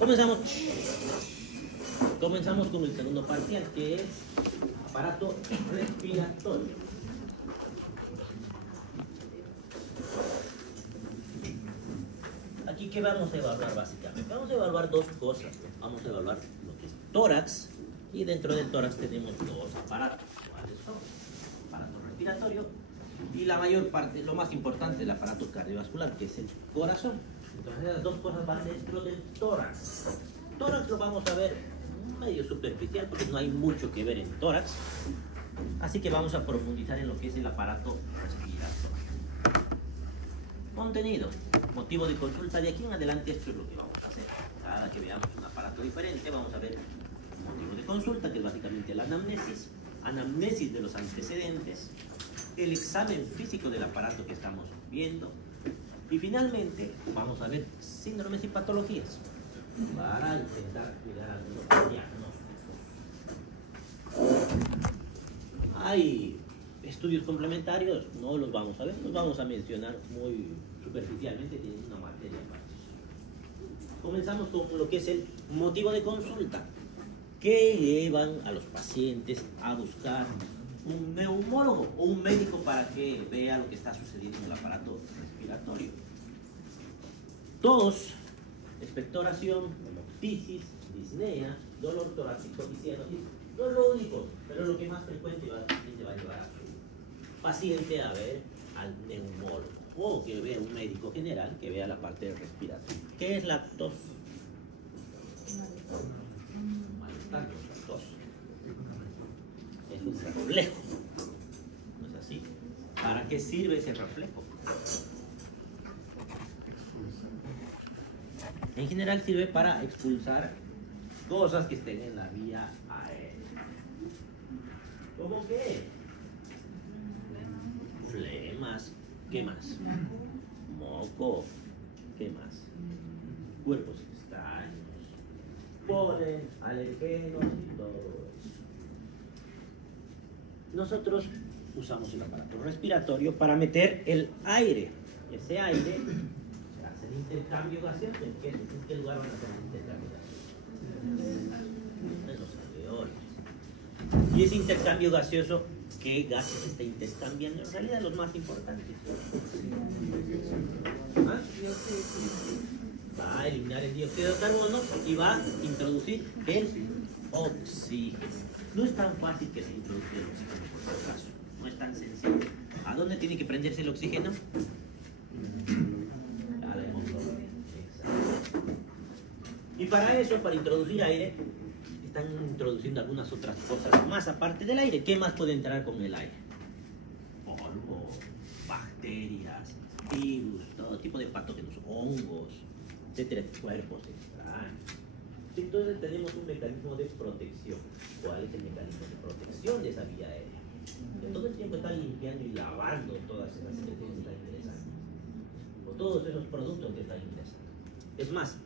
Comenzamos. Comenzamos con el segundo parcial, que es aparato respiratorio. Aquí, ¿qué vamos a evaluar básicamente? Vamos a evaluar dos cosas. Vamos a evaluar lo que es tórax, y dentro del tórax tenemos dos aparatos. ¿Cuáles son? Aparato respiratorio y la mayor parte, lo más importante, el aparato cardiovascular, que es el corazón. Entonces las dos cosas van dentro del tórax. Tórax lo vamos a ver medio superficial porque no hay mucho que ver en tórax. Así que vamos a profundizar en lo que es el aparato respiratorio. Contenido, motivo de consulta. De aquí en adelante esto es lo que vamos a hacer. Cada que veamos un aparato diferente vamos a ver motivo de consulta, que es básicamente la anamnesis de los antecedentes, el examen físico del aparato que estamos viendo, y finalmente vamos a ver síndromes y patologías para intentar cuidar algunos diagnósticos. Hay estudios complementarios, no los vamos a ver, los vamos a mencionar muy superficialmente, tienen una materia aparte. Comenzamos con lo que es el motivo de consulta, que llevan a los pacientes a buscar un neumólogo o un médico para que vea lo que está sucediendo en el aparato respiratorio. Tos, expectoración, hemoptisis, disnea, dolor torácico y cianosis. No es lo único, pero lo que más frecuente va a llevar a su paciente a ver al neumólogo, o que vea un médico general que vea la parte respiratoria. ¿Qué es la tos? Malestar, la tos. Es un reflejo, ¿no es así? ¿Para qué sirve ese reflejo? En general sirve para expulsar cosas que estén en la vía aérea. ¿Cómo qué? Flemas. ¿Qué más? Moco. ¿Qué más? Cuerpos extraños, polen, alergenos y todo eso. Nosotros usamos el aparato respiratorio para meter el aire. Ese aire se hace el intercambio gaseoso. ¿En qué lugar van a hacer el intercambio gaseoso? En los alveolos. Y ese intercambio gaseoso, ¿qué gases está intercambiando? En realidad los más importantes. ¿Ah? Va a eliminar el dióxido de carbono y va a introducir el oxígeno. No es tan fácil que se introduzca el oxígeno, por si acaso. No es tan sencillo. ¿A dónde tiene que prenderse el oxígeno? A la hemoglobina. Exacto. Y para eso, para introducir aire, están introduciendo algunas otras cosas más aparte del aire. ¿Qué más puede entrar con el aire? Polvo, bacterias, virus, todo tipo de patógenos, hongos, etcétera, cuerpos extraños. Entonces tenemos un mecanismo de protección. ¿Cuál es el mecanismo de protección de esa vía aérea? Que todo el tiempo está limpiando y lavando todas esas secreciones que están ingresando, o todos esos productos que están ingresando. Es más,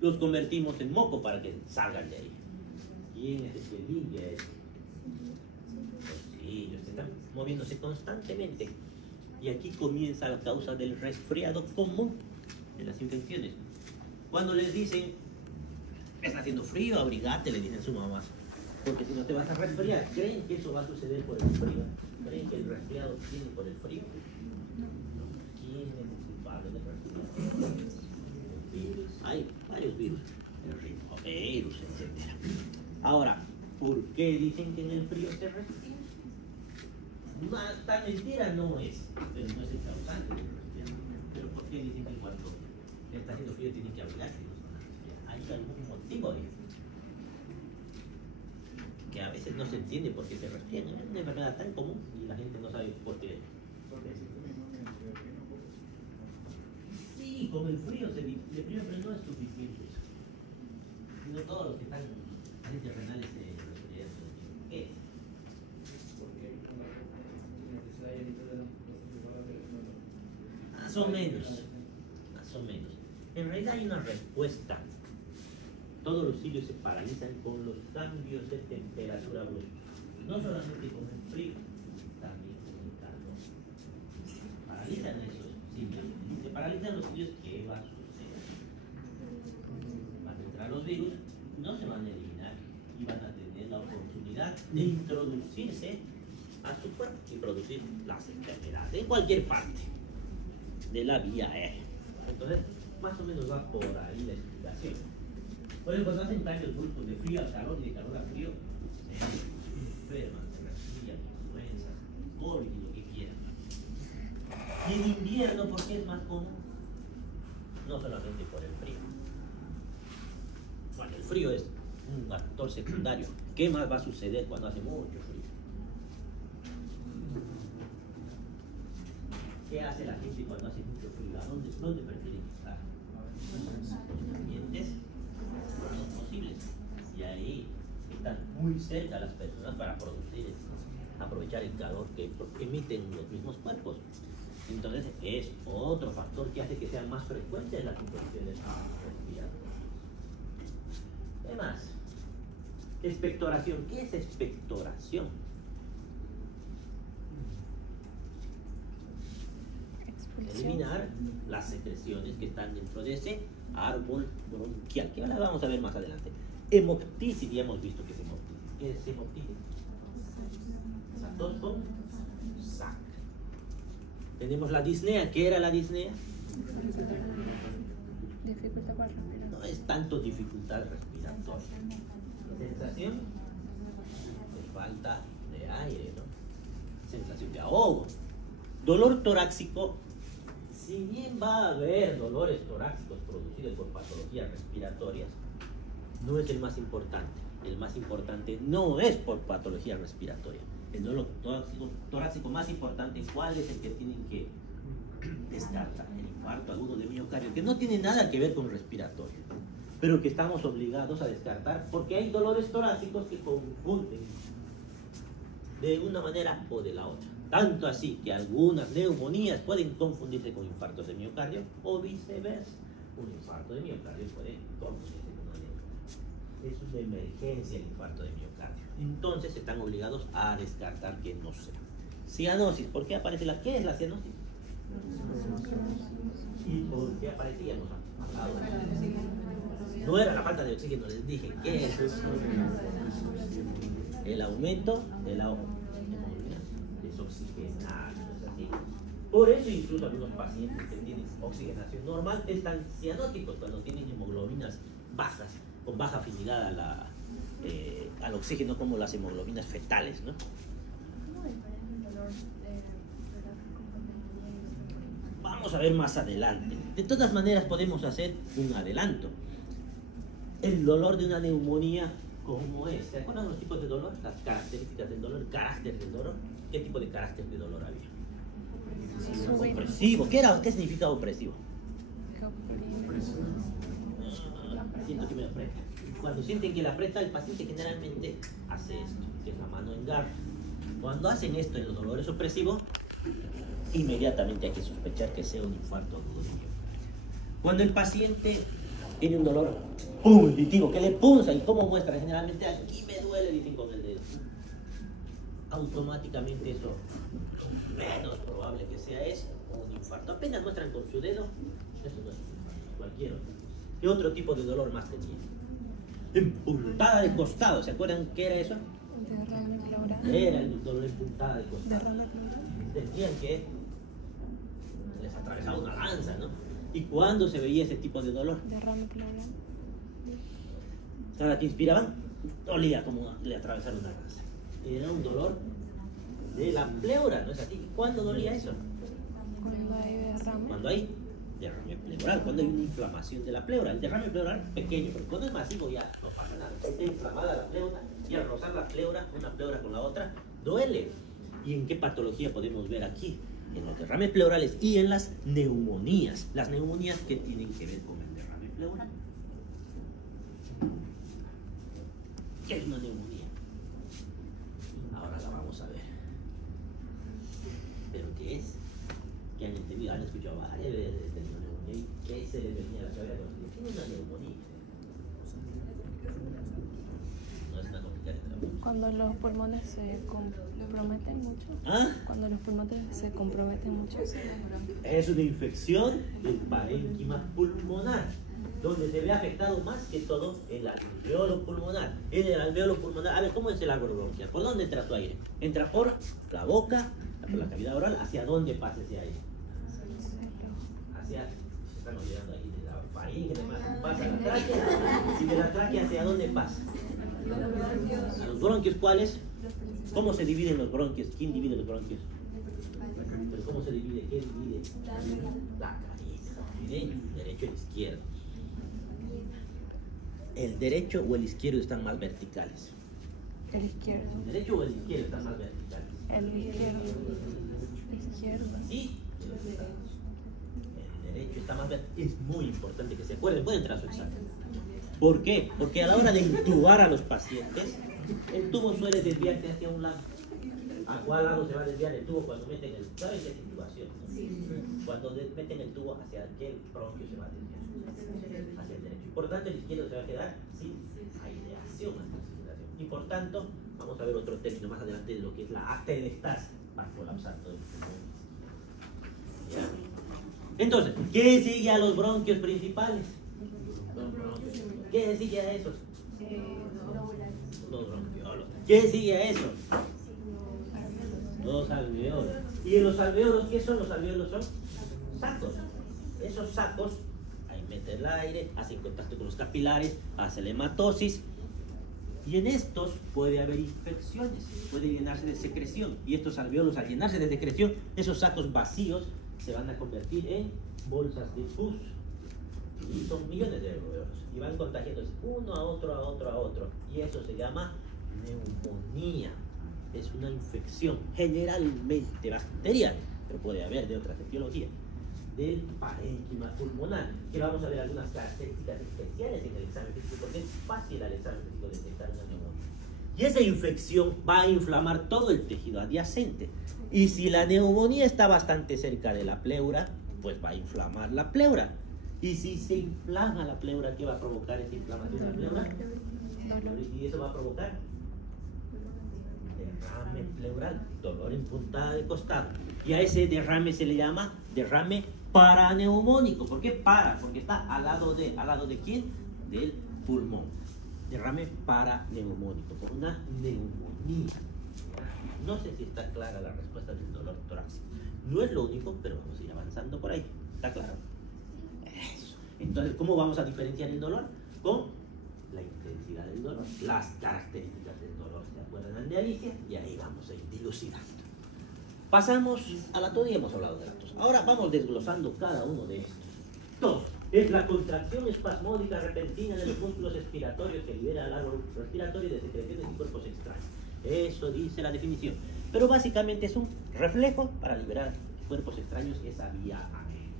los convertimos en moco para que salgan de ahí. ¿Quién es el que limpia eso? Los cilios que están moviéndose constantemente. Y aquí comienza la causa del resfriado común de las infecciones. Cuando les dicen, está haciendo frío, abrigate, le dicen a su mamá, porque si no te vas a resfriar. ¿Creen que eso va a suceder por el frío? ¿Creen que el resfriado viene por el frío? ¿Quién es el culpable del resfriado? Virus. Hay varios virus, el rinovirus, etc. Ahora, ¿por qué dicen que en el frío se resfría? Tan mentira no es, pero no es el causante del resfriado. Pero ¿por qué dicen que cuando está haciendo frío tienen que abrigarse y no se van a resfriar? Hay algún motivo de eso, que a veces no se entiende por qué se resfrían. Es una enfermedad tan común y la gente no sabe por qué. Sí, con el frío se deprime, pero no es suficiente eso. Sino todos los que están agentes renales se resfrían. ¿Qué es? Más o menos. Más o menos. En realidad hay una respuesta. Todos los cilios se paralizan con los cambios de temperatura bruscos. No solamente con el frío, también con el calor. Paralizan esos cilios. Si se paralizan los cilios, ¿qué va a suceder? Van a entrar los virus no se van a eliminar y van a tener la oportunidad de introducirse a su cuerpo y producir las enfermedades en cualquier parte de la vía aérea. Entonces, más o menos va por ahí la explicación. Por ejemplo, cuando hacen cambios bruscos de frío a calor y de calor a frío, se enferman, se resfrían, influenza, COVID y lo que quieran. Y en invierno, ¿por qué es más común? No solamente por el frío. Bueno, el frío es un factor secundario. ¿Qué más va a suceder cuando hace mucho frío? ¿Qué hace la gente cuando hace mucho frío? ¿A dónde prefieren estar? Los ambientes más posibles. Y ahí están muy cerca las personas para producir, aprovechar el calor que emiten los mismos cuerpos. Entonces es otro factor que hace que sean más frecuentes las infecciones respiratorias. ¿Qué más? Expectoración. ¿Qué es expectoración? Eliminar las secreciones que están dentro de ese árbol bronquial, que ahora vamos a ver más adelante. Hemoptisis, ya hemos visto que es hemoptisis. ¿Qué es hemoptisis? Tos con sangre. Tenemos la disnea. ¿Qué era la disnea? Dificultad para respirar. No es tanto dificultad respiratoria. Sensación de falta de aire, ¿no? Sensación de ahogo. Dolor torácico. Si bien va a haber dolores torácicos producidos por patologías respiratorias, no es el más importante. El más importante no es por patología respiratoria. El dolor torácico más importante, ¿cuál es el que tienen que descartar? El infarto agudo de miocardio, que no tiene nada que ver con respiratorio, pero que estamos obligados a descartar porque hay dolores torácicos que confunden de una manera o de la otra. Tanto así que algunas neumonías pueden confundirse con infartos de miocardio o viceversa. Un infarto de miocardio puede confundirse con una neumonía. Es una emergencia el infarto de miocardio. Entonces están obligados a descartar que no sea. Cianosis. ¿Por qué aparece la? ¿Qué es la cianosis? ¿Y por qué aparecíamos hablado? No era la falta de oxígeno, les dije. ¿Qué es eso? El aumento de la hemoglobina desoxigenada. ¿No es así? Por eso incluso algunos pacientes que tienen oxigenación normal están cianóticos cuando tienen hemoglobinas bajas, con baja afinidad al oxígeno, como las hemoglobinas fetales, ¿no? ¿Cómo diferencia el dolor torácico? Vamos a ver más adelante. De todas maneras podemos hacer un adelanto. El dolor de una neumonía, ¿cómo es? ¿Se acuerdan los tipos de dolor? Las características del dolor, el carácter del dolor. ¿Qué tipo de carácter de dolor había? Opresivo. ¿Qué significa opresivo? Siento que me aprieta. Cuando sienten que le aprieta, el paciente generalmente hace esto, que es la mano en garra. Cuando hacen esto en los dolores opresivos, inmediatamente hay que sospechar que sea un infarto agudo de miocardio. Cuando el paciente tiene un dolor punitivo, que le punza, ¿y cómo muestra? Generalmente aquí me duele, dicen con el dedo. Automáticamente eso, menos probable que sea eso, o un infarto. Apenas muestran con su dedo, eso no es un infarto, cualquier otro. ¿Qué otro tipo de dolor más tenía? En puntada de costado, ¿se acuerdan qué era eso? Derrame pleural. Era el dolor en puntada de costado. Derrame pleural. Sentían que les atravesaba una lanza, ¿no? ¿Y cuándo se veía ese tipo de dolor? Derrame pleural. Cada que inspiraban, dolía como le atravesaron una lanza. Era un dolor de la pleura, ¿no es así? ¿Cuándo dolía eso? Cuando hay derrame. Cuando hay derrame pleural, cuando hay una inflamación de la pleura. El derrame pleural pequeño, pero cuando es masivo ya no pasa nada. Está inflamada la pleura y al rozar la pleura, una pleura con la otra, duele. ¿Y en qué patología podemos ver aquí? En los derrames pleurales y en las neumonías. Las neumonías que tienen que ver con el derrame pleural. ¿Qué es una neumonía? Ahora la vamos a ver. ¿Pero qué es? ¿Qué han entendido? Han escuchado varias veces de neumonía. ¿Y qué se les venía a la cabeza? ¿Qué es una neumonía? No es una complicación. Cuando los pulmones se comprometen mucho. ¿Ah? Cuando los pulmones se comprometen mucho. Es una infección del parénquima pulmonar, donde se ve afectado más que todo el alveolo pulmonar. En el alveolo pulmonar, a ver, ¿cómo es el árbol bronquial? ¿Por dónde entra su aire? Entra por la boca, por la cavidad oral. ¿Hacia dónde pasa ese aire? Hacia, se están olvidando ahí de la faringe, pasa a la tráquea. ¿Y de la tráquea hacia dónde pasa? A los bronquios, ¿cuáles? ¿Cómo se dividen los bronquios? ¿Quién divide los bronquios? ¿Pero cómo se divide? ¿Quién divide? La carita. ¿Miren? Derecho y izquierdo. ¿El derecho o el izquierdo están más verticales? El izquierdo. ¿El derecho o el izquierdo están más verticales? El izquierdo. Izquierda. Sí. El derecho está más vertical. Es muy importante que se acuerden. Pueden entrar a su examen. ¿Por qué? Porque a la hora de intubar a los pacientes, el tubo suele desviarse hacia un lado. ¿A cuál lado se va a desviar el tubo cuando meten el tubo? ¿Saben qué es intubación? Cuando meten el tubo hacia aquel bronquio se va a desviar hacia el derecho. Y por tanto el izquierdo se va a quedar sin aireación, y por tanto vamos a ver otro término más adelante de lo que es la atelectasis. Va a colapsar todo el pulmón. ¿Ya? Entonces, ¿qué sigue a los bronquios principales? ¿Qué sigue a esos? Los bronquiolos. ¿Qué sigue a esos? Los alveolos. ¿Y en los alveolos qué son? Los alveolos son sacos. Esos sacos, ahí mete el aire, hacen contacto con los capilares, hace la hematosis. Y en estos puede haber infecciones, puede llenarse de secreción. Y estos alveolos, al llenarse de secreción, esos sacos vacíos se van a convertir en bolsas de pus. Y son millones de alveolos. Y van contagiándose uno a otro, a otro, a otro. Y eso se llama neumonía. Es una infección, generalmente bacteriana, pero puede haber de otras etiologías, del parénquima pulmonar, que vamos a ver algunas características especiales en el examen físico, porque es fácil al examen físico detectar una neumonía. Y esa infección va a inflamar todo el tejido adyacente. Y si la neumonía está bastante cerca de la pleura, pues va a inflamar la pleura. Y si se inflama la pleura, ¿qué va a provocar esa inflamación de la pleura? Y eso va a provocar derrame pleural, dolor en puntada de costado. Y a ese derrame se le llama derrame paraneumónico. ¿Por qué para? Porque está al lado de ¿quién? Del pulmón. Derrame paraneumónico, por una neumonía. No sé si está clara la respuesta del dolor torácico. No es lo único, pero vamos a ir avanzando por ahí. ¿Está claro? Eso. Entonces, ¿cómo vamos a diferenciar el dolor? Con la intensidad del dolor, las características del dolor. ¿Se acuerdan de Alicia? Y ahí vamos a ir dilucidando. Pasamos a la tos y hemos hablado de la tos. Ahora vamos desglosando cada uno de estos. Tos es la contracción espasmódica repentina de los músculos respiratorios que libera el árbol respiratorio de secreciones y cuerpos extraños. Eso dice la definición. Pero básicamente es un reflejo para liberar cuerpos extraños esa vía aérea.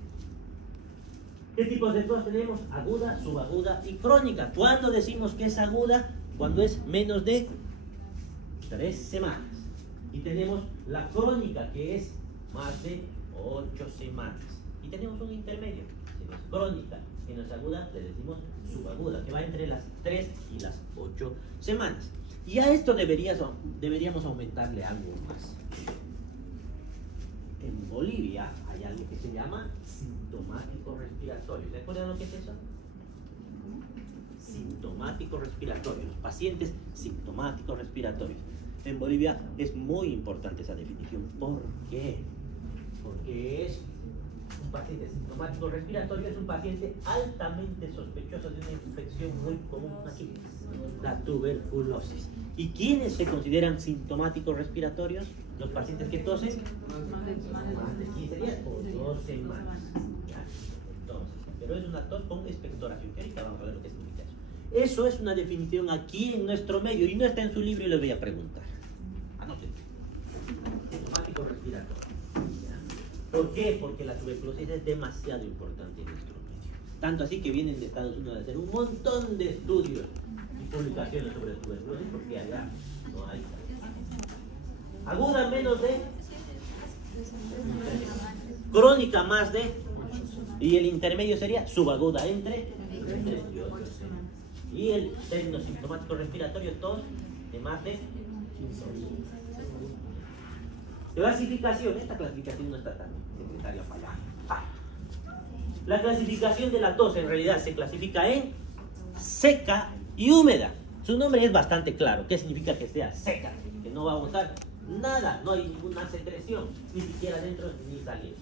¿Qué tipos de tos tenemos? Aguda, subaguda y crónica. ¿Cuándo decimos que es aguda? Cuando es menos de 3 semanas. Y tenemos la crónica, que es más de 8 semanas. Y tenemos un intermedio. Si no es crónica, si no es aguda, le decimos subaguda, que va entre las 3 y las 8 semanas. Y a esto deberíamos aumentarle algo más. En Bolivia hay algo que se llama sintomático respiratorio. ¿Se acuerdan lo que es eso? Sintomático respiratorio. Los pacientes sintomáticos respiratorios. En Bolivia es muy importante esa definición. ¿Por qué? Porque es un paciente sintomático respiratorio, es un paciente altamente sospechoso de una infección muy común aquí, la tuberculosis. ¿Y quiénes se consideran sintomáticos respiratorios? Los pacientes que tosen más de 15 días o 2 semanas. ¿Ya? Entonces, pero es una tos con expectoración, que ahorita vamos a ver lo que significa eso. Eso es una definición aquí en nuestro medio y no está en su libro y les voy a preguntar. Anoten. Sintomático respiratorio. ¿Ya? ¿Por qué? Porque la tuberculosis es demasiado importante en nuestro medio. Tanto así que vienen de Estados Unidos a hacer un montón de estudios y publicaciones sobre tuberculosis porque allá no hay. Aguda menos de, crónica más de, y el intermedio sería subaguda entre 3 y 8. Y el término sintomático respiratorio, tos de más de 15 días. Clasificación, esta clasificación no está tan secretaria para allá. La clasificación de la tos en realidad se clasifica en seca y húmeda. Su nombre es bastante claro. ¿Qué significa que sea seca? Que no va a botar nada, no hay ninguna secreción, ni siquiera dentro ni saliendo.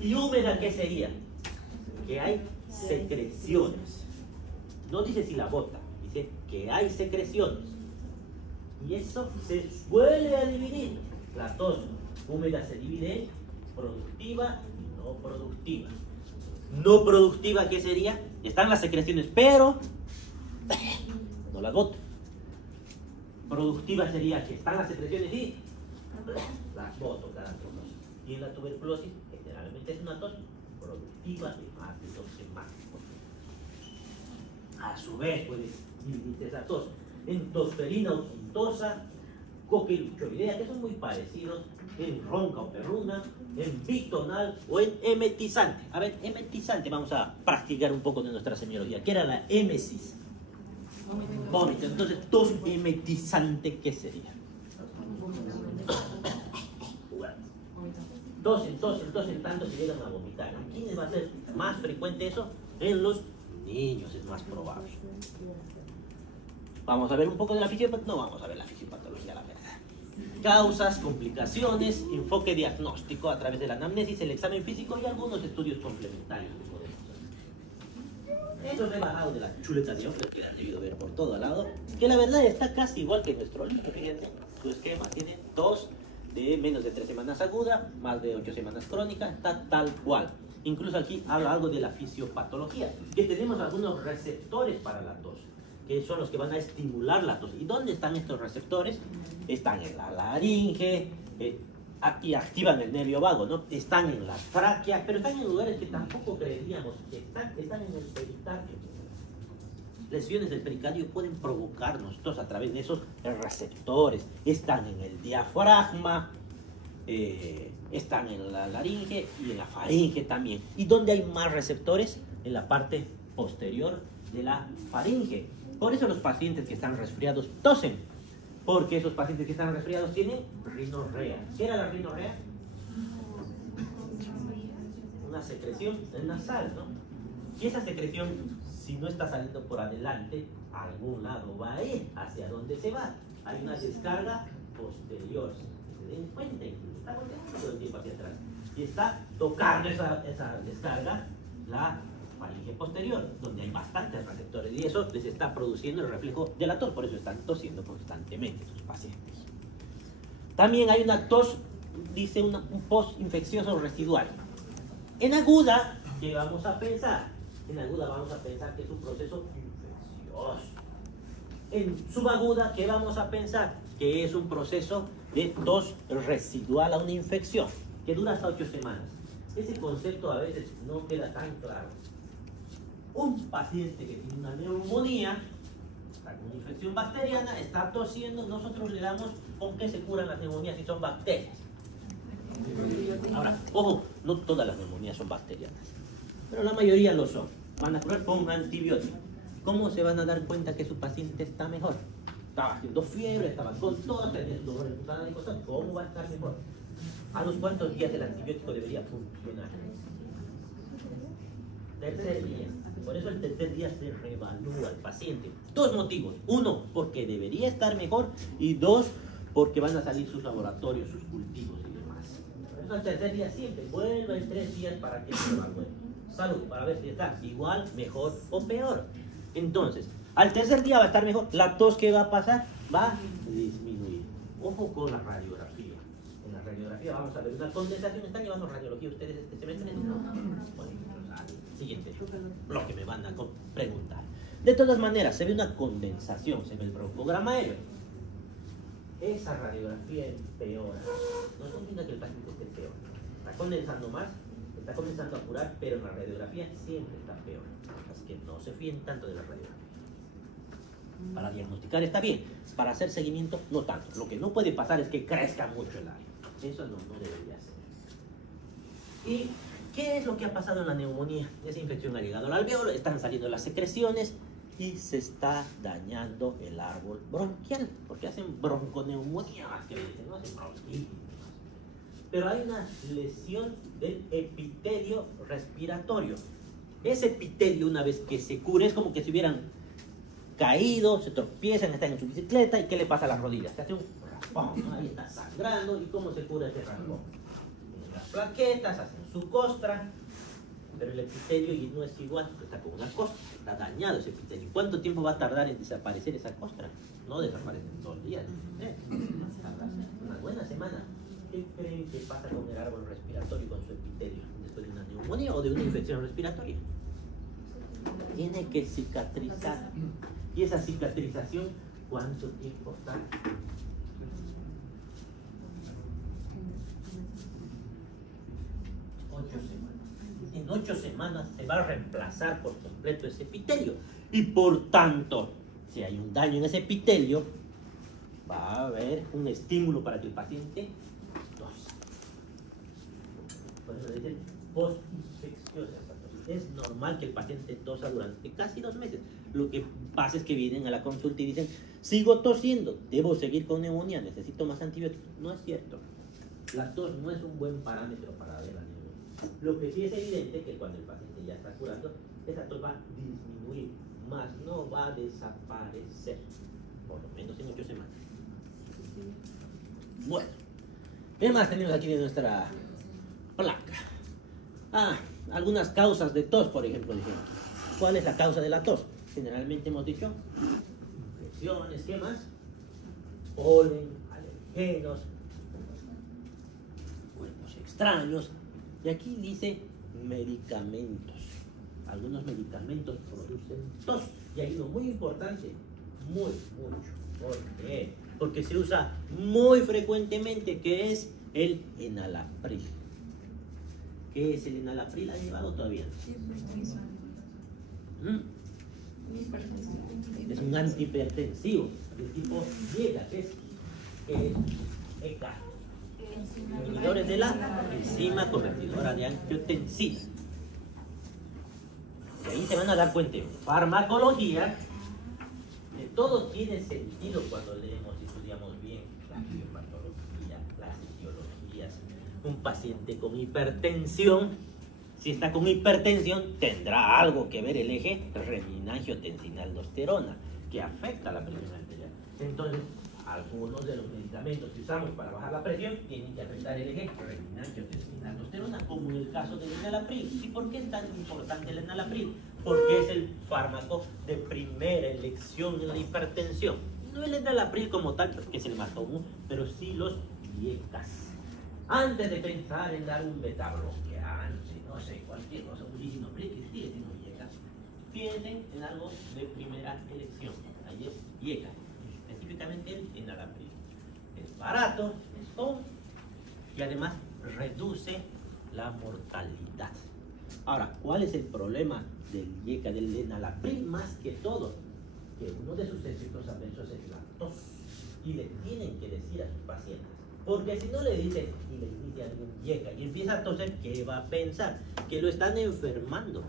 ¿Y húmeda qué sería? Que hay secreciones. No dice si la bota, dice que hay secreciones. Y eso se vuelve a dividir. La tos húmeda se divide en productiva y no productiva. No productiva, ¿qué sería? Están las secreciones, pero no las boto. Productiva sería que están las secreciones y las boto cada tos. Y en la tuberculosis, generalmente es una tos productiva de más de 2 semanas. A su vez, puede dividirse esa tos en tosferina o quintosa, coquiluchoidea, que son muy parecidos, en ronca o perruna, en bitonal o en emetizante. A ver, emetizante, vamos a practicar un poco de nuestra semiología. ¿Qué era la émesis? Vómito. Entonces, tos emetizante, ¿qué sería? Tosen tanto que llegan a vomitar. ¿En quiénes va a ser más frecuente eso? En los niños es más probable. Vamos a ver un poco de la fisiopatología. No vamos a ver la fisiopatología, la verdad. Causas, complicaciones, enfoque diagnóstico a través de la anamnesis, el examen físico y algunos estudios complementarios que podemos hacer. Eso rebajado de la chuleta de hombres que han debido ver por todo lado, que la verdad está casi igual que nuestro libro. Fíjense, su esquema tiene tos de menos de 3 semanas aguda, más de 8 semanas crónica, está tal cual. Incluso aquí habla algo de la fisiopatología, que tenemos algunos receptores para la tos, que son los que van a estimular la tos. ¿Y dónde están estos receptores? Están en la laringe, y activan el nervio vago, ¿no? Están en la tráquea, pero están en lugares que tampoco creeríamos que están en el pericardio. Lesiones del pericardio pueden provocarnos tos a través de esos receptores. Están en el diafragma, están en la laringe y en la faringe también. ¿Y dónde hay más receptores? En la parte posterior de la faringe. Por eso los pacientes que están resfriados tosen, porque esos pacientes que están resfriados tienen rinorrea. ¿Qué era la rinorrea? Una secreción nasal, ¿no? Y esa secreción, si no está saliendo por adelante, a algún lado va a ir. ¿Hacia dónde se va? Hay una descarga posterior. Se den cuenta, está volviendo todo el tiempo hacia atrás. Y está tocando esa descarga la faringe posterior, donde hay bastantes receptores. Y eso les está produciendo el reflejo de la tos. Por eso están tosiendo constantemente sus pacientes. También hay una tos, dice un post-infeccioso residual. En aguda, ¿qué vamos a pensar? En aguda vamos a pensar que es un proceso infeccioso. En subaguda, ¿qué vamos a pensar? Que es un proceso de tos residual a una infección, que dura hasta 8 semanas. Ese concepto a veces no queda tan claro. Un paciente que tiene una neumonía, está con una infección bacteriana, está tosiendo, nosotros le damos con qué se curan las neumonías si son bacterias. Ahora, ojo, no todas las neumonías son bacterianas, pero la mayoría lo son. Van a curar con antibiótico. ¿Cómo se van a dar cuenta que su paciente está mejor? Estaba haciendo fiebre, estaba con tos, tenía dolor de puntada de cosas. ¿Cómo va a estar mejor? ¿A los cuántos días el antibiótico debería funcionar? Tercer día. Por eso el tercer día se reevalúa al paciente. 2 motivos. 1, porque debería estar mejor. Y 2, porque van a salir sus laboratorios, sus cultivos y demás. Por eso el tercer día siempre vuelve en 3 días para que se evalúe. Salud, para ver si está igual, mejor o peor. Entonces, al tercer día va a estar mejor. La tos, ¿qué va a pasar? Va a disminuir. Ojo con la radiografía. En la radiografía vamos a ver una condensación. ¿Están llevando radiología ustedes este semestre? No. Bueno, siguiente bloque me van a preguntar. De todas maneras, se ve una condensación, se ve el broncograma aéreo. Esa radiografía empeora. No significa que el paciente esté peor. Está condensando más, está comenzando a curar, pero en la radiografía siempre está peor. Así que no se fíen tanto de la radiografía. Para diagnosticar está bien, para hacer seguimiento no tanto. Lo que no puede pasar es que crezca mucho el área. Eso no debería ser. ¿Y qué es lo que ha pasado en la neumonía? Esa infección ha llegado al alveolo, están saliendo las secreciones y se está dañando el árbol bronquial, porque hacen bronconeumonía, que le dicen, no hacen bronquitis. Pero hay una lesión del epitelio respiratorio. Ese epitelio, una vez que se cura, es como que si hubieran caído, se tropiezan, están en su bicicleta, ¿y qué le pasa a las rodillas? Se hace un raspón, ¿no? Ahí está sangrando, ¿y cómo se cura ese raspón? Las plaquetas hacen su costra, pero el epitelio y no es igual, está con una costra, está dañado ese epitelio. ¿Cuánto tiempo va a tardar en desaparecer esa costra? No desaparece en 2 días, tarda una buena semana. ¿Qué creen que pasa con el árbol respiratorio, con su epitelio, después de una neumonía o de una infección respiratoria? Tiene que cicatrizar. ¿Y esa cicatrización cuánto tiempo tarda? En 8 semanas se va a reemplazar por completo ese epitelio. Y por tanto, si hay un daño en ese epitelio, va a haber un estímulo para que el paciente tosa. Por eso dicen postinfecciosa. Es normal que el paciente tosa durante casi 2 meses. Lo que pasa es que vienen a la consulta y dicen, sigo tosiendo, debo seguir con neumonía, necesito más antibióticos. No es cierto. La tos no es un buen parámetro para ver la neumonía. Lo que sí es evidente es que cuando el paciente ya está curando, esa tos va a disminuir, más no va a desaparecer, por lo menos en 8 semanas. Bueno, ¿qué más tenemos aquí de nuestra placa? Algunas causas de tos, por ejemplo, dijimos. ¿Cuál es la causa de la tos? Generalmente hemos dicho infecciones, ¿qué más? Polen, alergenos, cuerpos extraños. Y aquí dice medicamentos. Algunos medicamentos producen tos. Y hay uno muy importante, mucho. ¿Por qué? Porque se usa muy frecuentemente, que es el enalapril. ¿Qué es el enalapril? ¿Ha llevado todavía? Es un antihipertensivo de tipo IECA, que es ECA. Inhibidores de la enzima convertidora de angiotensina. Y ahí se van a dar cuenta en farmacología que todo tiene sentido cuando leemos y estudiamos bien la biopatología, las etiologías. Un paciente con hipertensión, si está con hipertensión, tendrá algo que ver el eje renina-angiotensina-aldosterona, que afecta a la presión arterial. Entonces, algunos de los medicamentos que usamos para bajar la presión tienen que afectar el eje renina-angiotensina-aldosterona, como en el caso del enalapril. ¿Y por qué es tan importante el enalapril? Porque es el fármaco de primera elección en la hipertensión. No el enalapril como tal, que es el más común, pero sí los IECAs. Antes de pensar en dar un beta-bloqueante, no sé, cualquier cosa, un lisinopril que sigue siendo IECA, piensen en algo de primera elección. Ahí es IECA, específicamente el enalapril. Es barato, es común y además reduce la mortalidad. Ahora, ¿cuál es el problema del IECA, del enalapril? Más que todo, que uno de sus efectos adversos es la tos. Y le tienen que decir a sus pacientes. Porque si no le dicen y le inician un IECA y empieza a toser, ¿qué va a pensar? Que lo están enfermando.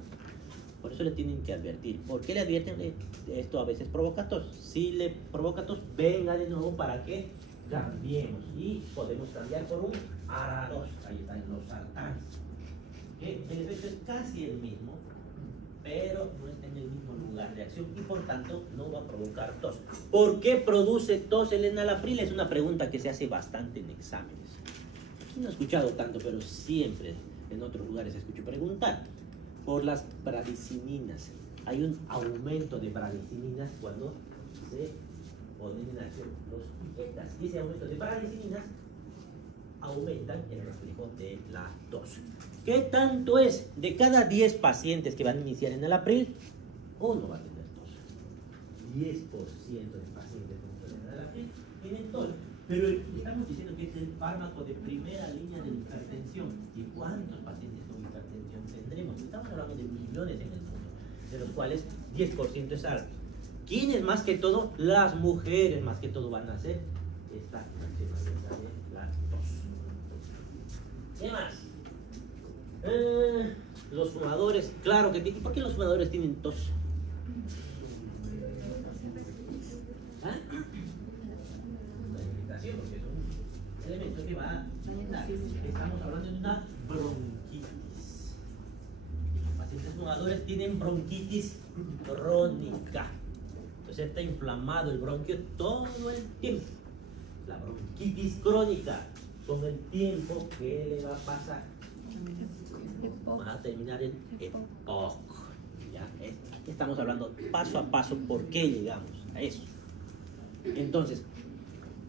Por eso le tienen que advertir. ¿Por qué le advierten? Esto a veces provoca tos. Si le provoca tos, venga de nuevo para que cambiemos. Y podemos cambiar por un ARA2. Ahí están los sartanes. Que el efecto es casi el mismo, pero no está en el mismo lugar de acción y por tanto no va a provocar tos. ¿Por qué produce tos el enalapril? Es una pregunta que se hace bastante en exámenes. Aquí no he escuchado tanto, pero siempre en otros lugares escucho preguntar. Por las bradicininas. Hay un aumento de bradicininas cuando se ponen en acción los IECAs. Y ese aumento de bradicininas aumentan el reflejo de la tos. ¿Qué tanto es? De cada 10 pacientes que van a iniciar en el enalapril, uno va a tener tos. 10% de pacientes con enalapril tienen tos. Pero estamos diciendo que es el fármaco de primera línea de hipertensión. ¿Y cuántos pacientes con hipertensión tendremos? Estamos hablando de millones en el mundo, de los cuales 10% es alto. ¿Quiénes más que todo? Las mujeres más que todo van a hacer esta enfermedad de la tos. ¿Qué más? Los fumadores, claro que tienen. ¿Por qué los fumadores tienen tos? ¿Ah? La irritación, porque es un elemento que va a dañar. Estamos hablando de una bronquitis. pacientes fumadores tienen bronquitis crónica. Entonces está inflamado el bronquio todo el tiempo. La bronquitis crónica, con el tiempo, ¿qué le va a pasar? Vamos a terminar en EPOC. ¿Ya? Aquí estamos hablando paso a paso por qué llegamos a eso. Entonces,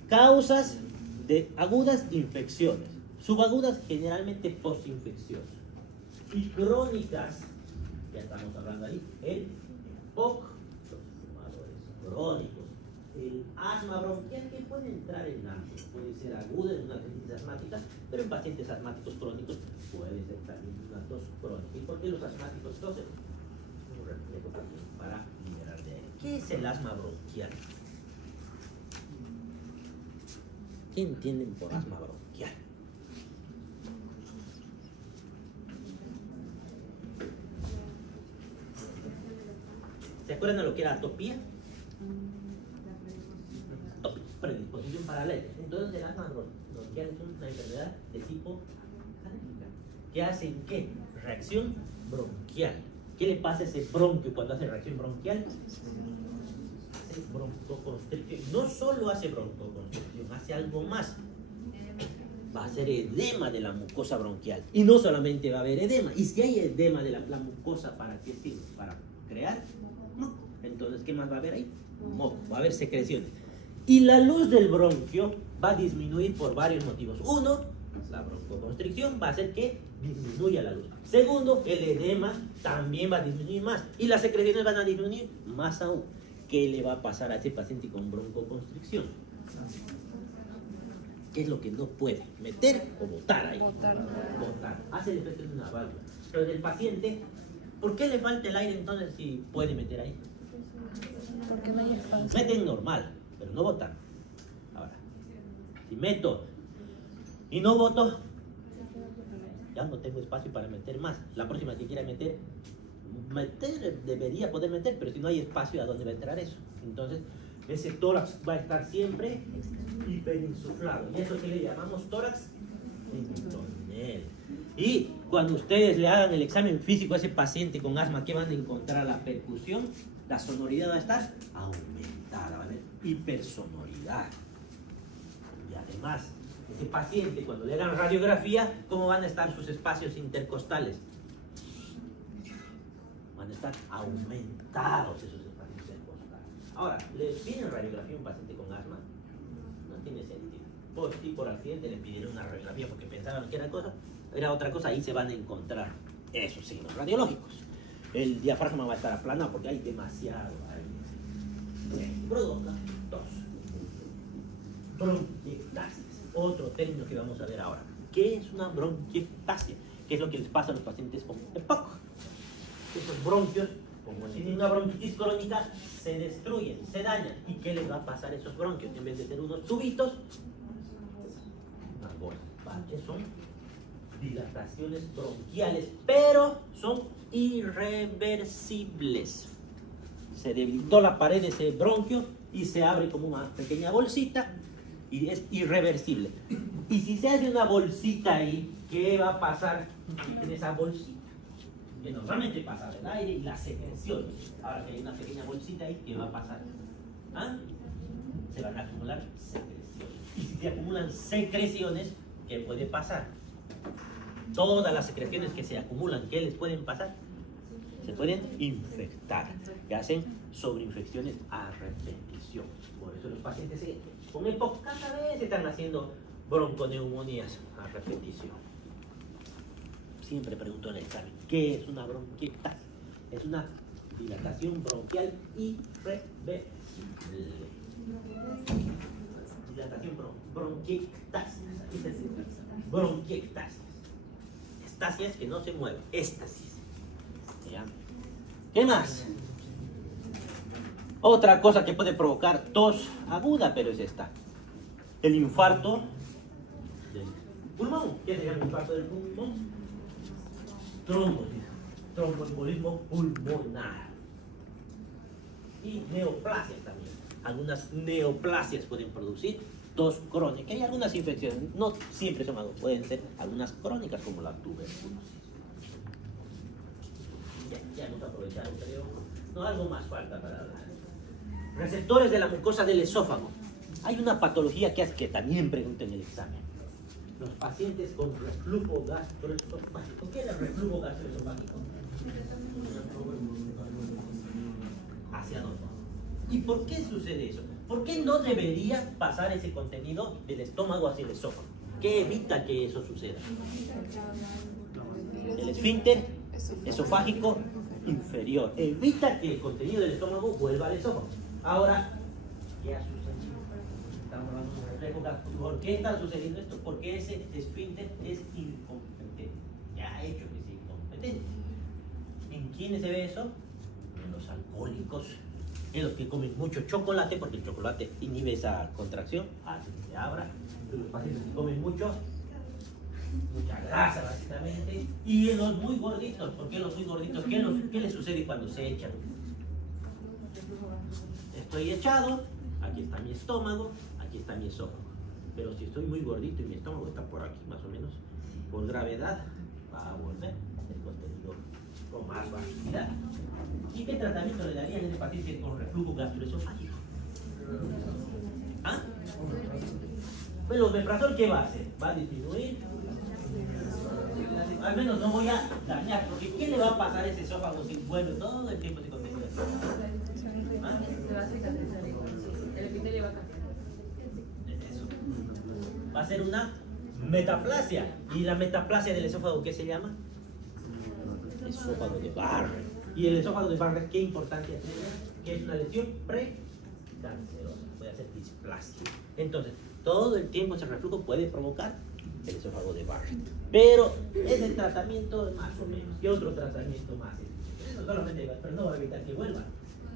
causas de agudas de infecciones, subagudas generalmente postinfecciosas y crónicas, ya estamos hablando ahí, el EPOC, los fumadores crónicos, el asma bronquial que puede entrar en ambos, puede ser aguda en una crisis asmática, pero en pacientes asmáticos crónicos puede ser también una tos crónica. ¿Y por qué los asmáticos tosen? Un reflejo también para liberar de aire. ¿Qué es el asma bronquial? ¿Qué entienden por asma bronquial? ¿Se acuerdan de lo que era atopía? Predisposición para alergia. Entonces el asma bronquial es una enfermedad de tipo alérgica. ¿Qué hace qué? Reacción bronquial. ¿Qué le pasa a ese bronquio cuando hace reacción bronquial? Hace broncoconstricción. No solo hace broncoconstricción, hace algo más. Va a hacer edema de la mucosa bronquial. Y no solamente va a haber edema. Y si hay edema de la mucosa, ¿para qué sirve? Para crear moco. Entonces, ¿qué más va a haber ahí? Moco. Va a haber secreciones. Y la luz del bronquio va a disminuir por varios motivos. Uno, la broncoconstricción va a hacer que disminuya la luz. Segundo, el edema también va a disminuir más. Y las secreciones van a disminuir más aún. ¿Qué le va a pasar a ese paciente con broncoconstricción? ¿Qué es lo que no puede? ¿Meter o botar ahí? Botar. Hace el efecto de una válvula. Pero del paciente, ¿por qué le falta el aire entonces si puede meter ahí? Porque no hay espacio. Meten normal, pero no botan. Ahora, si meto y no boto, ya no tengo espacio para meter más. La próxima que quiera meter debería poder meter, pero si no hay espacio, ¿a dónde va a entrar eso? Entonces, ese tórax va a estar siempre hiperinsuflado. Y eso que le llamamos tórax tonel. Y cuando ustedes le hagan el examen físico a ese paciente con asma, ¿qué van a encontrar? La percusión, la sonoridad va a estar aumentada, va a haber hipersonoridad. Y además, ese paciente, cuando le hagan radiografía, ¿cómo van a estar sus espacios intercostales? Van a estar aumentados esos espacios intercostales. Ahora, ¿le piden radiografía a un paciente con asma? No tiene sentido. Por accidente le pidieron una radiografía porque pensaban que era otra cosa, ahí se van a encontrar esos signos radiológicos. El diafragma va a estar aplanado porque hay demasiado aire. Provoca tos. Bronquiectasis, otro término que vamos a ver ahora. ¿Qué es una bronquiectasia? ¿Qué es lo que les pasa a los pacientes con EPOC? Esos bronquios, como tienen una bronquitis crónica, se destruyen, se dañan. ¿Y qué les va a pasar a esos bronquios? En vez de ser unos tubitos, unas bolas. ¿Qué son? Dilataciones bronquiales, pero son irreversibles. Se debilitó la pared de ese bronquio y se abre como una pequeña bolsita y es irreversible. Y si se hace una bolsita ahí, ¿qué va a pasar en esa bolsita? Que normalmente pasa el aire y las secreciones. Ahora que hay una pequeña bolsita ahí, ¿qué va a pasar? ¿Ah? Se van a acumular secreciones. Y si se acumulan secreciones, ¿qué puede pasar? Todas las secreciones que se acumulan, ¿qué les pueden pasar? Se pueden infectar, que hacen sobreinfecciones a repetición. Por eso los pacientes con EPOC cada vez están haciendo bronconeumonías a repetición. Siempre pregunto en el examen, ¿qué es una bronquiectasis? Es una dilatación bronquial irreversible. Dilatación bronquiectasis. Bronquiectasis. Estasia es que no se mueve. Estasis. ¿Ya? ¿Qué más? Otra cosa que puede provocar tos aguda, pero es esta. El infarto del pulmón. ¿Qué se llama el infarto del pulmón? Tromboembolismo pulmonar. Y neoplasias también. Algunas neoplasias pueden producir tos crónica. Hay algunas infecciones, no siempre son agudas, pueden ser algunas crónicas como la tuberculosis. ya hemos aprovechado, creo. No, algo más falta para hablar. Receptores de la mucosa del esófago. Hay una patología que hace que también pregunten en el examen. Los pacientes con reflujo gastroesofágico. ¿Qué es el reflujo gastroesofágico? ¿Hacia dónde? ¿Y por qué sucede eso? ¿Por qué no debería pasar ese contenido del estómago hacia el esófago? ¿Qué evita que eso suceda? El esfínter esofágico inferior. Evita que el contenido del estómago vuelva al esófago. Ahora, ¿qué ha sucedido? Estamos hablando de un reflejo gástrico. ¿Por qué está sucediendo esto? Porque ese esfínter es incompetente. Ya ha hecho que sea incompetente. ¿En quiénes se ve eso? En los alcohólicos, en los que comen mucho chocolate, porque el chocolate inhibe esa contracción, hace que se abra. En los pacientes que comen mucha grasa básicamente, y en los muy gorditos. ¿Por qué los muy gorditos? ¿Qué les sucede cuando se echan? Estoy echado, aquí está mi estómago, aquí está mi esófago. Pero si estoy muy gordito y mi estómago está por aquí más o menos, por gravedad va a volver el contenido con más facilidad. ¿Y qué tratamiento le darían a ese paciente con reflujo gastroesofágico? ¿Ah? Pues los omeprazol, ¿qué va a hacer? Va a disminuir. Al menos no voy a dañar, porque ¿qué le va a pasar a ese esófago si vuelve todo el tiempo ese contenido? ¿Ah? Se va a cicatrizar igual. El epitelio va a cambiar. Eso. Va a ser una metaplasia. ¿Y la metaplasia del esófago qué se llama? Esófago de Barrett. ¿Y el esófago de Barrett qué importancia tiene? Que es una lesión precancerosa. Puede hacer displasia. Entonces, todo el tiempo ese reflujo puede provocar el esófago de Barrett. Pero ese tratamiento más o menos. ¿Qué otro tratamiento más? Eso solamente va, pero no va a evitar que vuelva.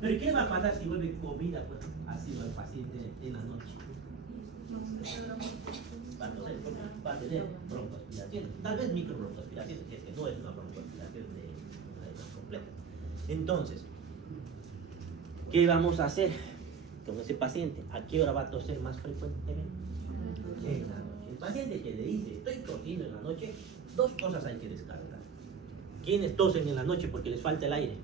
Pero ¿qué va a pasar si vuelve comida pues, ácido al paciente en la noche? Va a tener broncoaspiración, tal vez microbroncoaspiración, que es que no es una broncoaspiración completa. Entonces, ¿qué vamos a hacer con ese paciente? ¿A qué hora va a toser más frecuentemente? En la noche. El paciente que le dice, estoy tosiendo en la noche, dos cosas hay que descargar. ¿Quiénes tosen en la noche porque les falta el aire?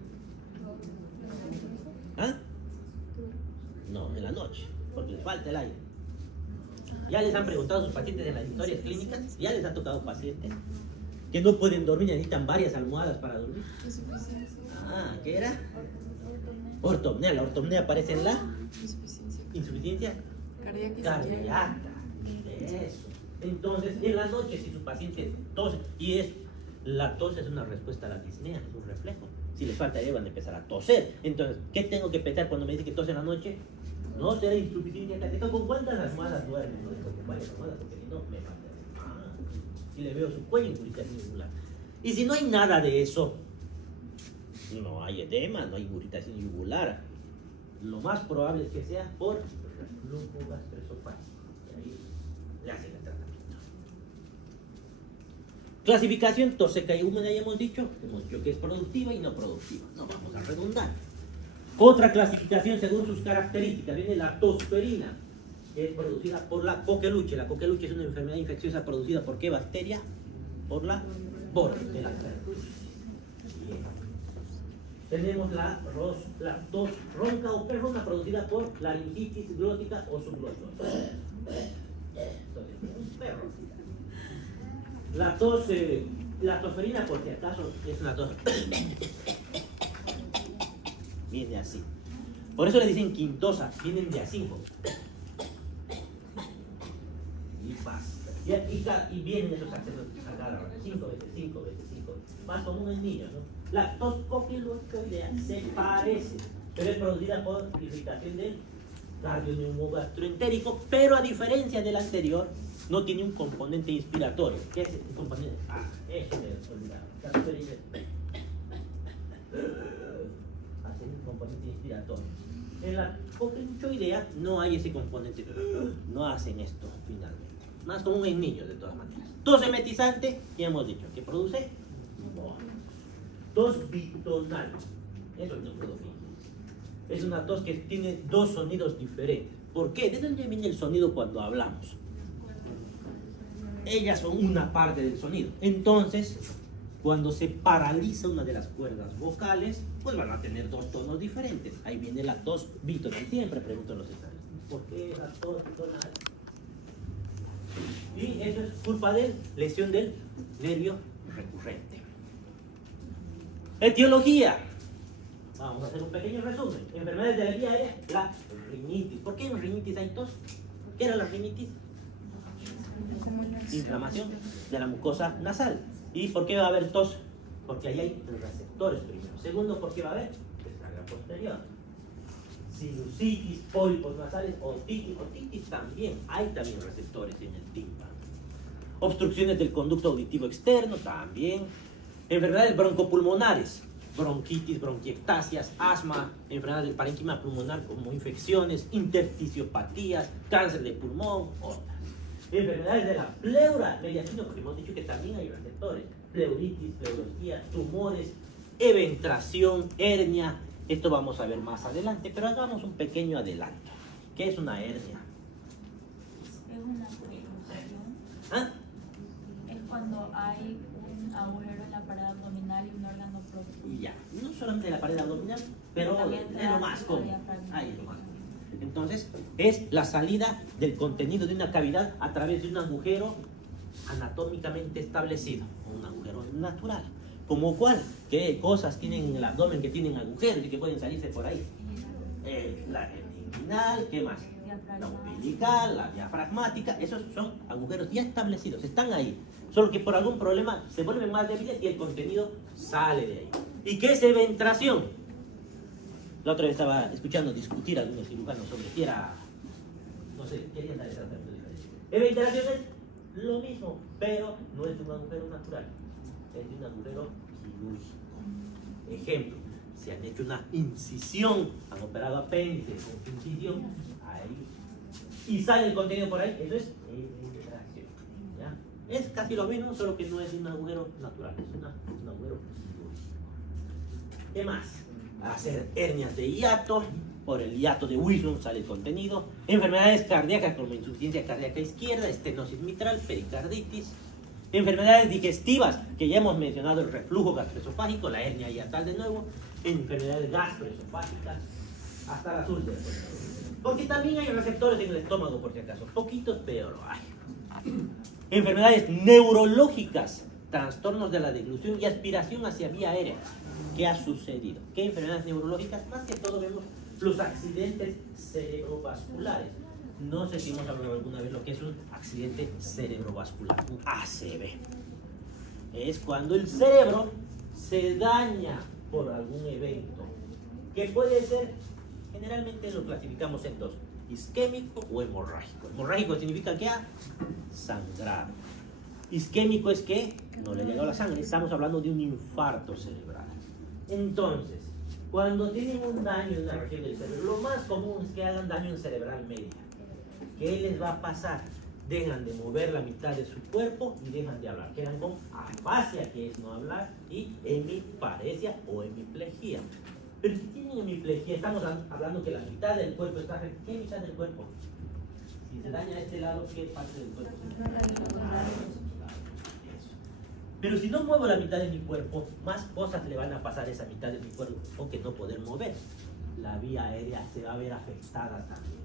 ¿Ah? No, en la noche, porque les falta el aire. Ya les han preguntado a sus pacientes en las historias clínicas, ya les ha tocado pacientes que no pueden dormir, necesitan varias almohadas para dormir. Ah, ¿qué era? Ortopnea. La ortopnea aparece en la insuficiencia cardíaca. Eso. Entonces, en la noche, si su paciente tose, la tos es una respuesta a la disnea, es un reflejo. Si les falta aire van a empezar a toser. Entonces, ¿qué tengo que pensar cuando me dice que tose en la noche? No será insuficiencia cardíaca. ¿Con cuántas almohadas duerme? No digo con varias almohadas, porque si no, me falta. Si le veo su cuello, irritación yugular. Y si no hay nada de eso, no hay edema, no hay irritación yugular, lo más probable es que sea por reflujo gastroesofágico. Y ahí le hacen el tratamiento. Clasificación, tos seca y húmeda, ya hemos dicho que es productiva y no productiva. No vamos a redundar. Otra clasificación según sus características, viene la tosferina, que es producida por la coqueluche. La coqueluche es una enfermedad infecciosa producida por ¿qué bacteria? Por la Bordetella. Tenemos la tos ronca o perrona producida por laringitis glótica o subglótica. Entonces, un perro. La tosferina, por si acaso, es una tos. Viene así. Por eso le dicen quintosa, vienen de A5. Y pasa. Y vienen esos accesos a cada rato. 5 veces, 5 veces, 5 veces. Más común en niños, ¿no? La tos coquiloicoidea se parece, pero es producida por irritación del cardioneumogastroentérico, pero a diferencia del anterior, no tiene un componente inspiratorio. ¿Qué es el componente? Eso me he olvidado. Hace un componente inspiratorio. En la coquiloicoidea no hay ese componente. No hacen esto finalmente. Más común en niños, de todas maneras. Tos emetizante, ya hemos dicho, que produce tos bitonal. Eso no puedo fingir. Es una tos que tiene dos sonidos diferentes. ¿Por qué? ¿De dónde viene el sonido cuando hablamos? Ellas son una parte del sonido. Entonces, Cuando se paraliza una de las cuerdas vocales, pues van a tener dos tonos diferentes. Ahí viene la tos bitonal. Siempre pregunto en los exámenes, ¿por qué la tos bitonal? Y eso es culpa de lesión del nervio recurrente. Etiología. Vamos a hacer un pequeño resumen. Enfermedades de la vía aérea, la rinitis. ¿Por qué en rinitis hay tos? ¿Qué era la rinitis? Inflamación de la mucosa nasal. ¿Y por qué va a haber tos? Porque ahí hay receptores primero. Segundo, ¿por qué va a haber? Descarga posterior. Sinusitis, pólipos nasales, otitis también. Hay también receptores en el tímpano. Obstrucciones del conducto auditivo externo también. Enfermedades broncopulmonares, bronquitis, bronquiectasias, asma, enfermedades del parénquima pulmonar como infecciones, intersticiópatías, cáncer de pulmón, otras. Enfermedades de la pleura, mediastino, porque hemos dicho que también hay receptores, pleuritis, pleurología, tumores, eventración, hernia. Esto vamos a ver más adelante, pero hagamos un pequeño adelanto. ¿Qué es una hernia? Es una confusión. ¿Ah? Es cuando hay un agujero en la pared abdominal y un órgano profundo. Y ya, no solamente la pared abdominal, pero También es lo más común. diafragma. Ahí es lo más común. Entonces, es la salida del contenido de una cavidad a través de un agujero anatómicamente establecido, un agujero natural. ¿Como cuál? ¿Qué cosas tienen en el abdomen que tienen agujeros y que pueden salirse por ahí? La inguinal, ¿qué más? La umbilical, la diafragmática, esos son agujeros ya establecidos, están ahí. Solo que por algún problema se vuelven más débiles y el contenido sale de ahí. ¿Y qué es eventración? La otra vez estaba escuchando discutir a algunos cirujanos sobre si era, no sé, querían dar tratamiento diferente. Eventración es lo mismo, pero no es de un agujero natural, es de un agujero quirúrgico. Ejemplo, si han hecho una incisión, han operado apéndice con incisión, ahí, y sale el contenido por ahí, eso es eventración. ¿Ya? Es casi lo mismo, solo que no es un agujero natural, es un agujero quirúrgico. ¿Qué más? Hacer hernias de hiato, por el hiato de Wishlund sale el contenido. Enfermedades cardíacas como insuficiencia cardíaca izquierda, estenosis mitral, pericarditis. Enfermedades digestivas, que ya hemos mencionado el reflujo gastroesofágico, la hernia hiatal de nuevo. Enfermedades gastroesofágicas, hasta las úlceras. Porque también hay receptores en el estómago, por si acaso. Poquitos, pero lo hay. Enfermedades neurológicas, trastornos de la deglución y aspiración hacia vía aérea. ¿Qué ha sucedido? ¿Qué enfermedades neurológicas? Más que todo vemos los accidentes cerebrovasculares. No sé si hemos hablado alguna vez lo que es un accidente cerebrovascular, un ACV. Es cuando el cerebro se daña por algún evento, que puede ser, generalmente lo clasificamos en dos, isquémico o hemorrágico. Hemorrágico significa que ha sangrado. Isquémico es que no le ha llegado la sangre, estamos hablando de un infarto cerebral. Entonces, cuando tienen un daño en una región del cerebro, lo más común es que hagan daño en cerebral media. ¿Qué les va a pasar? Dejan de mover la mitad de su cuerpo y dejan de hablar. Quedan con afasia, que es no hablar, y hemiparesia o hemiplegia. Pero si tienen hemiplegia, estamos hablando que la mitad del cuerpo está... ¿Qué mitad del cuerpo? Si se daña este lado, ¿qué parte del cuerpo? Pero si no muevo la mitad de mi cuerpo, más cosas le van a pasar a esa mitad de mi cuerpo que no poder mover. La vía aérea se va a ver afectada también.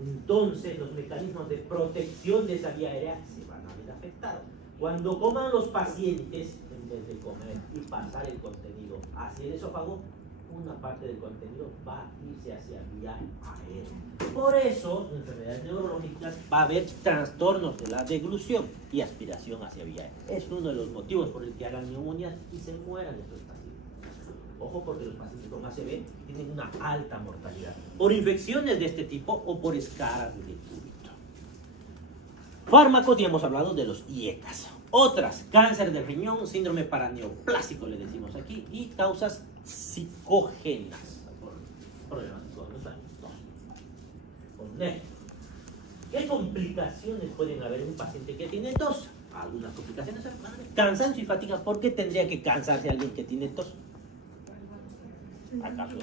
Entonces los mecanismos de protección de esa vía aérea se van a ver afectados. Cuando coman los pacientes, en vez de comer y pasar el contenido hacia el esófago, una parte del contenido va a irse hacia vía aérea. Por eso, en enfermedades neurológicas va a haber trastornos de la deglución y aspiración hacia vía aérea. Es uno de los motivos por el que hagan neumonías y se mueran estos pacientes. Ojo, porque los pacientes con ACV tienen una alta mortalidad por infecciones de este tipo o por escaras de cúbito. Fármacos, ya hemos hablado de los IECAS. Otras, cáncer de riñón, síndrome paraneoplásico le decimos aquí, y causas psicógenas. Problemas con nervios. ¿Qué complicaciones pueden haber en un paciente que tiene tos? Algunas complicaciones, cansancio y fatiga. ¿Por qué tendría que cansarse alguien que tiene tos? ¿Acaso?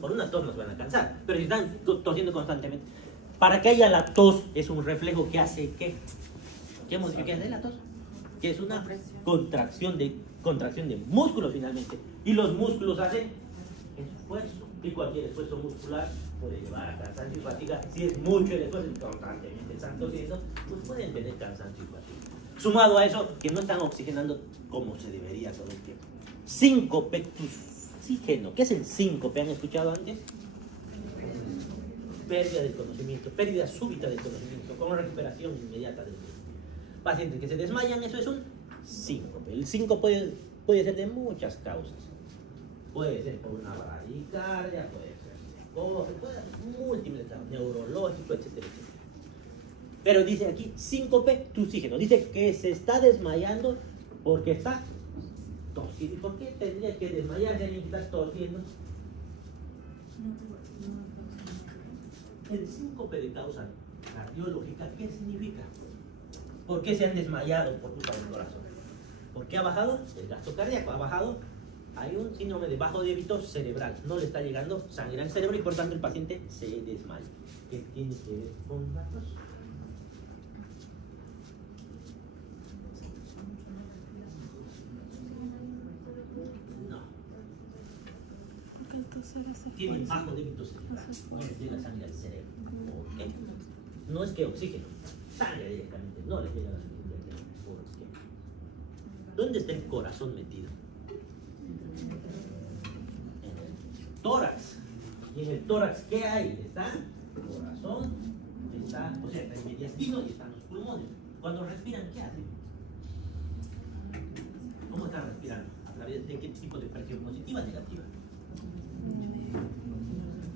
Por una tos nos van a cansar, pero si están tosiendo constantemente. Para que haya la tos, es un reflejo que hace ¿qué? ¿Qué modifica hace la tos? Que es una contracción de músculos finalmente. Y los músculos hacen esfuerzo. Y cualquier esfuerzo muscular puede llevar a cansancio y fatiga. Si es mucho el esfuerzo y constantemente están tosiendo, pues pueden tener cansancio y fatiga. Sumado a eso, que no están oxigenando como se debería todo el tiempo. Síncope, oxígeno. ¿Qué es el síncope? ¿Han escuchado antes? Pérdida del conocimiento, pérdida súbita del conocimiento, con recuperación inmediata del mismo. Pacientes que se desmayan, eso es un síncope. El síncope puede ser de muchas causas. Puede ser por una bradicardia, puede ser múltiples causas, neurológico, etcétera, etcétera. Pero dice aquí, síncope, oxígeno. Dice que se está desmayando porque está tosiendo. ¿Y por qué tendría que desmayarse alguien que está tosiendo? El síncope de causa cardiológica, ¿qué significa? ¿Por qué se han desmayado por culpa del corazón? ¿Por qué ha bajado? El gasto cardíaco ha bajado. Hay un síndrome de bajo débito cerebral. No le está llegando sangre al cerebro y por tanto el paciente se desmaya. ¿Qué tiene que ver con la tos? Tienen bajo débito cerebral, no les llega sangre al cerebro. ¿Okay? No es que oxígeno, sangre directamente, no les llega la suficiente oxígeno. ¿Dónde está el corazón metido? En el tórax. Y en el tórax, ¿qué hay? Está el corazón, está, o sea, está el mediastino y están los pulmones. Cuando respiran, ¿qué hacen? ¿Cómo están respirando? ¿A través de qué tipo de presión? ¿Positiva o negativa?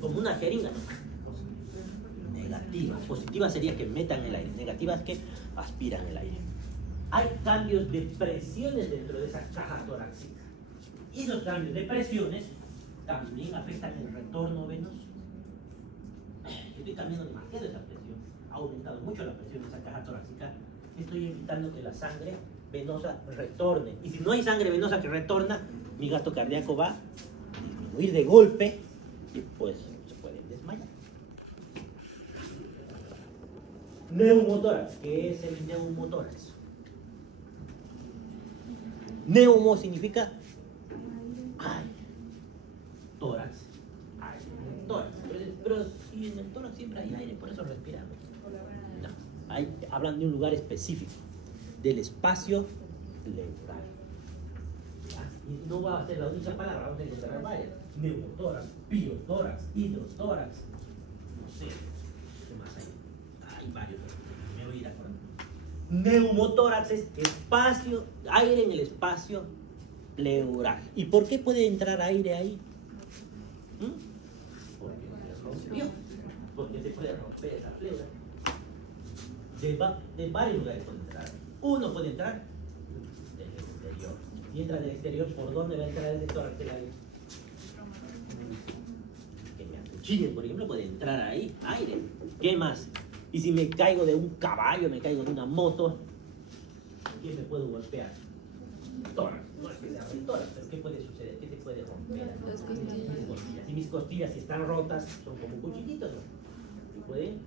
Como una jeringa, ¿no? Negativa. Positiva sería que metan el aire. Negativa es que aspiran el aire. Hay cambios de presiones dentro de esa caja torácica. Y esos cambios de presiones también afectan el retorno venoso. Estoy cambiando demasiado esa presión. Ha aumentado mucho la presión de esa caja torácica. Estoy evitando que la sangre venosa retorne. Y si no hay sangre venosa que retorna, mi gasto cardíaco va a disminuir de golpe y pues se pueden desmayar. Neumotórax. ¿Qué es el neumotórax? Neumo significa aire. Tórax. Aire. Tórax. Pero si en el tórax siempre hay aire, por eso respiramos. No. Hablan de un lugar específico, del espacio pleural. Y no va a ser la única palabra, vamos a encontrar varias. Neumotórax, piotórax, hidrotórax. No sé, ¿qué más hay? Hay varios, me voy a ir acordando. Neumotórax es espacio, aire en el espacio pleural. ¿Y por qué puede entrar aire ahí? Porque se rompió. Porque se puede romper esa pleura. De varios lugares puede entrar. Uno puede entrar del exterior. Si entra del exterior, ¿por dónde va a entrar el tórax del aire? Que me acuchillen, por ejemplo, puede entrar ahí aire. ¿Qué más? Y si me caigo de un caballo, me caigo de una moto, ¿qué me puedo golpear? Tórax. No es que sea el tórax, pero ¿qué puede suceder? ¿Qué te puede romper? Mis costillas. Y mis costillas, si están rotas, son como cuchillitos, ¿no? Y pueden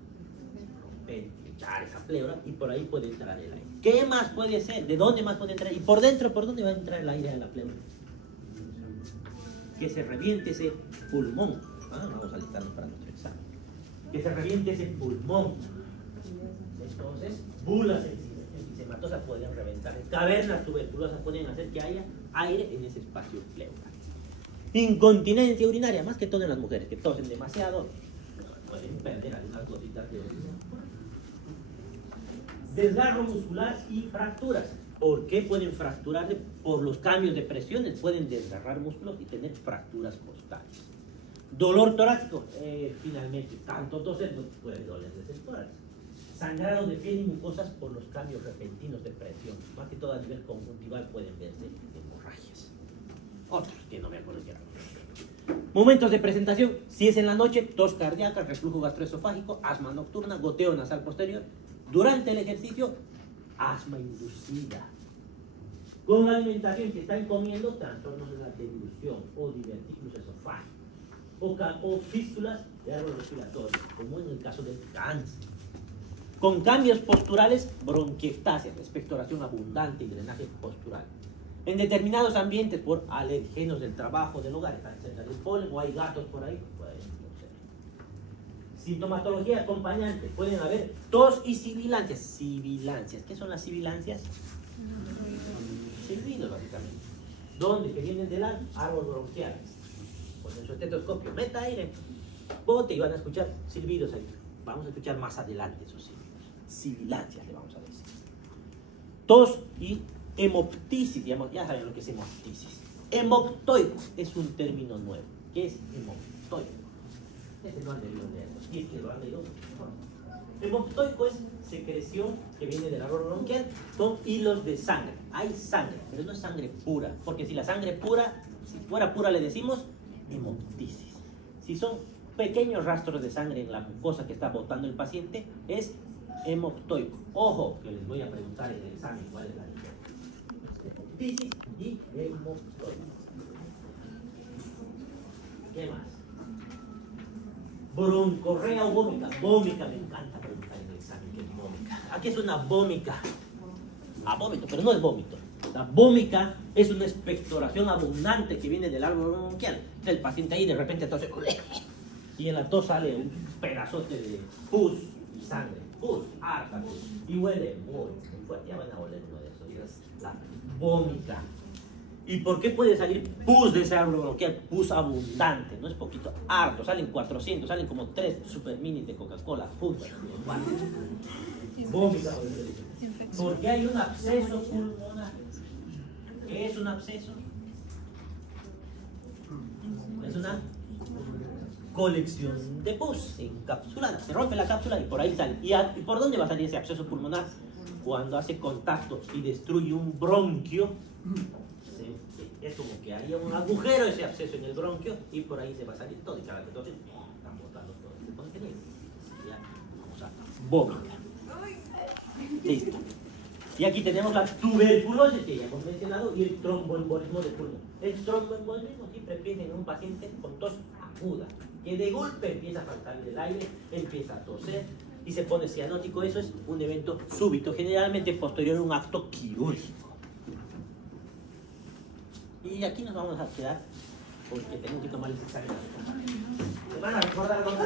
romper, echar esa pleura y por ahí puede entrar el aire. ¿Qué más puede ser? ¿De dónde más puede entrar? Y por dentro, ¿por dónde va a entrar el aire a la pleura? Que se reviente ese pulmón. Vamos a alistarnos para nuestro examen. Que se reviente ese pulmón. Entonces, bulas enfisematosas pueden reventar. Cavernas tuberculosas pueden hacer que haya aire en ese espacio pleural. Incontinencia urinaria, más que todo en las mujeres que tosen demasiado, pueden perder algunas gotitas de orina. Desgarro muscular y fracturas. ¿Por qué pueden fracturarse? Por los cambios de presiones pueden desgarrar músculos y tener fracturas costales. Dolor torácico, finalmente, tanto toser no puede doler desde el tórax. Sangrado de piel y mucosas por los cambios repentinos de presión. Más que todo a nivel conjuntival pueden verse hemorragias. Otros que no me acuerdo qué eran. Momentos de presentación, si es en la noche, tos cardíaca, reflujo gastroesofágico, asma nocturna, goteo nasal posterior. Durante el ejercicio, asma inducida. Con la alimentación que están comiendo, trastornos de la deglución o divertículos esofágicos. o fístulas de árbol respiratorio, como en el caso del cáncer. Con cambios posturales, bronquiectasia, expectoración abundante y drenaje postural. En determinados ambientes, por alergenos del trabajo, del hogar, están cerca del polen o hay gatos por ahí, pueden ser. Sintomatología acompañante, pueden haber tos y sibilancias. Sibilancias, ¿qué son las sibilancias? Silbidos, básicamente. ¿Dónde? Que vienen del árbol bronquial. Pues en su estetoscopio, meta aire, bote y van a escuchar silbidos ahí. Vamos a escuchar más adelante esos silbidos. Sibilancias le vamos a decir. Tos y hemoptisis, digamos, ya saben lo que es hemoptisis. Hemoptoico es un término nuevo. ¿Qué es hemoptoico? Este no han debido leerlo. Y es que lo han leído. Hemoptoico es secreción que viene del árbol bronquial con hilos de sangre. Hay sangre, pero no es sangre pura, porque si la sangre pura, si fuera pura le decimos hemoptisis. Si son pequeños rastros de sangre en la mucosa que está botando el paciente, es hemoptoico. Ojo, que les voy a preguntar en el examen cuál es la diferencia. Hemoptisis y hemoptoico. ¿Qué más? Broncorrea o vómica. Vómica, me encanta preguntar en el examen qué es vómica. Aquí es una vómica. A vómito, pero no es vómito. La vómica es una expectoración abundante que viene del árbol bronquial. El paciente ahí de repente tose y en la tos sale un pedazote de pus y sangre. Pus, harta pus. Y huele muy fuerte. Ya van a oler uno de esos. Es la vómica. ¿Y por qué puede salir pus de ese árbol bronquial? Pus abundante, no es poquito, harto. Salen 400, salen como 3 super minis de Coca-Cola. Pus, vómica. Porque hay un absceso pulmonar. ¿Qué es un absceso? Es una colección de pus encapsulada. Se rompe la cápsula y por ahí sale. ¿Y por dónde va a salir ese absceso pulmonar? Cuando hace contacto y destruye un bronquio. Es como que haría un agujero ese absceso en el bronquio y por ahí se va a salir todo. Y cada vez entonces están botando todo ese contenido. Ya, vamos a vomitar. Listo. Y aquí tenemos la tuberculosis que ya hemos mencionado y el tromboembolismo de pulmón. El tromboembolismo siempre viene en un paciente con tos aguda, que de golpe empieza a faltarle el aire, empieza a toser y se pone cianótico. Eso es un evento súbito, generalmente posterior a un acto quirúrgico. Y aquí nos vamos a quedar porque tenemos que tomar el examen. ¿Se van a recordar dónde?